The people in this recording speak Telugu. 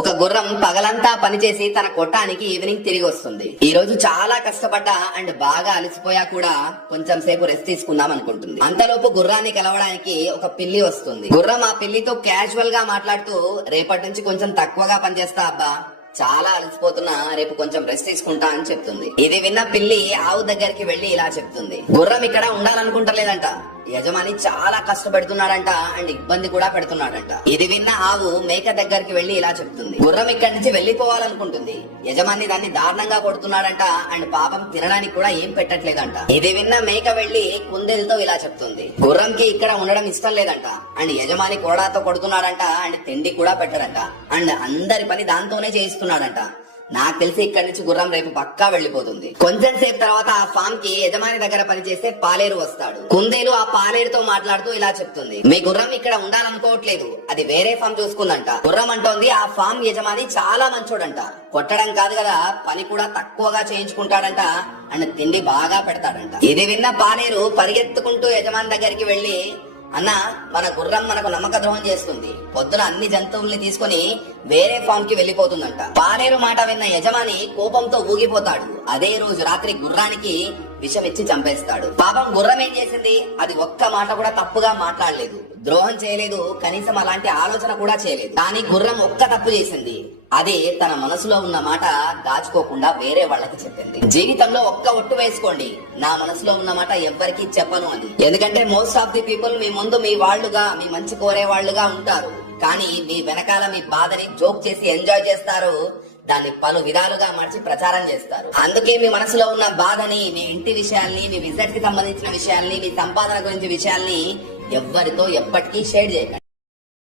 ఒక గుర్రం పగలంతా పనిచేసి తన కొట్టానికి ఈవినింగ్ తిరిగి వస్తుంది. ఈ రోజు చాలా కష్టపడ్డా అండ్ బాగా అలసిపోయా కూడా కొంచెం సేపు రెస్ట్ తీసుకుందాం అనుకుంటుంది. అంతలోపు గుర్రాన్ని కలవడానికి ఒక పిల్లి వస్తుంది. గుర్రం ఆ పిల్లితో క్యాజువల్ గా మాట్లాడుతూ రేపటి నుంచి కొంచెం తక్కువగా పనిచేస్తా అబ్బా, చాలా అలసిపోతున్నా, రేపు కొంచెం రెస్ట్ తీసుకుంటా అని చెప్తుంది. ఇది విన్న పిల్లి ఆవు దగ్గరికి వెళ్లి ఇలా చెప్తుంది, గుర్రం ఇక్కడ ఉండాలనుకుంటలేదంట, యజమాని చాలా కష్టపెడుతున్నాడంట అండ్ ఇబ్బంది కూడా పెడుతున్నాడంట. ఇది విన్న ఆవు మేక దగ్గరికి వెళ్లి ఇలా చెప్తుంది, గుర్రం ఇక్కడి నుంచి వెళ్లిపోవాలనుకుంటుంది, యజమాని దాన్ని దారుణంగా కొడుతున్నాడంట అండ్ పాపం తినడానికి కూడా ఏం పెట్టట్లేదంట. ఇది విన్న మేక వెళ్లి కుందేలుతో ఇలా చెప్తుంది, గుర్రంకి ఇక్కడ ఉండడం ఇష్టం లేదంట అండ్ యజమాని కోడాతో కొడుతున్నాడంట అండ్ తిండి కూడా పెట్టరంట అండ్ అందరి పని దాంతోనే చేయిస్తున్నాడంట. నాకు తెలిసి ఇక్కడి నుంచి గుర్రం రేపు పక్కా వెళ్లిపోతుంది. కొంచెం సేపు తర్వాత ఆ ఫామ్ కి యజమాని దగ్గర పనిచేసే పాలేరు వస్తాడు. కుందేలు ఆ పాలేరుతో మాట్లాడుతూ ఇలా చెప్తుంది, మీ గుర్రం ఇక్కడ ఉండాలనుకోవట్లేదు, అది వేరే ఫామ్ చూసుకుందంట. గుర్రం అంటోంది ఆ ఫామ్ యజమాని చాలా మంచోడంట, కొట్టడం కాదు కదా పని కూడా తక్కువగా చేయించుకుంటాడంట అండ్ తిండి బాగా పెడతాడంట. ఇది విన్న పాలేరు పరిగెత్తుకుంటూ యజమాని దగ్గరికి వెళ్లి, అన్న మన గుర్రం మనకు నమ్మక ద్రోహం చేస్తుంది, పొద్దున అన్ని జంతువుల్ని తీసుకుని వేరే ఫామ్ కి వెళ్లిపోతుందంట. పాలేరు మాట విన్న యజమాని కోపంతో ఊగిపోతాడు. అదే రోజు రాత్రి గుర్రానికి విషమిచ్చి చంపేస్తాడు. పాపం గుర్రం ఏం చేసింది, అది ఒక్క మాట కూడా తప్పుగా మాట్లాడలేదు, ద్రోహం చేయలేదు, కనీసం అలాంటి ఆలోచన కూడా చేయలేదు. కానీ గుర్రం ఒక్క తప్పు చేసింది, అది తన మనసులో ఉన్న మాట దాచుకోకుండా వేరే వాళ్ళకి చెప్పింది. జీవితంలో ఒక్క ఒట్టు వేసుకోండి, నా మనసులో ఉన్న మాట ఎవ్వరికి చెప్పను అని. ఎందుకంటే మోస్ట్ ఆఫ్ ది పీపుల్ మీ ముందు మీ వాళ్ళుగా, మీ మంచి కోరే వాళ్ళుగా ఉంటారు, కానీ మీ వెనకాల మీ బాధని జోక్ చేసి ఎంజాయ్ చేస్తారు, దాన్ని పలు విధాలుగా మార్చి ప్రచారం చేస్తారు. అందుకే మీ మనసులో ఉన్న బాధని, మీ ఇంటి విషయాల్ని, మీ బిజినెస్ కి సంబంధించిన విషయాల్ని, మీ సంపాదన గురించి విషయాల్ని ఎవ్వరితో ఎప్పటికీ షేర్ చేయకండి.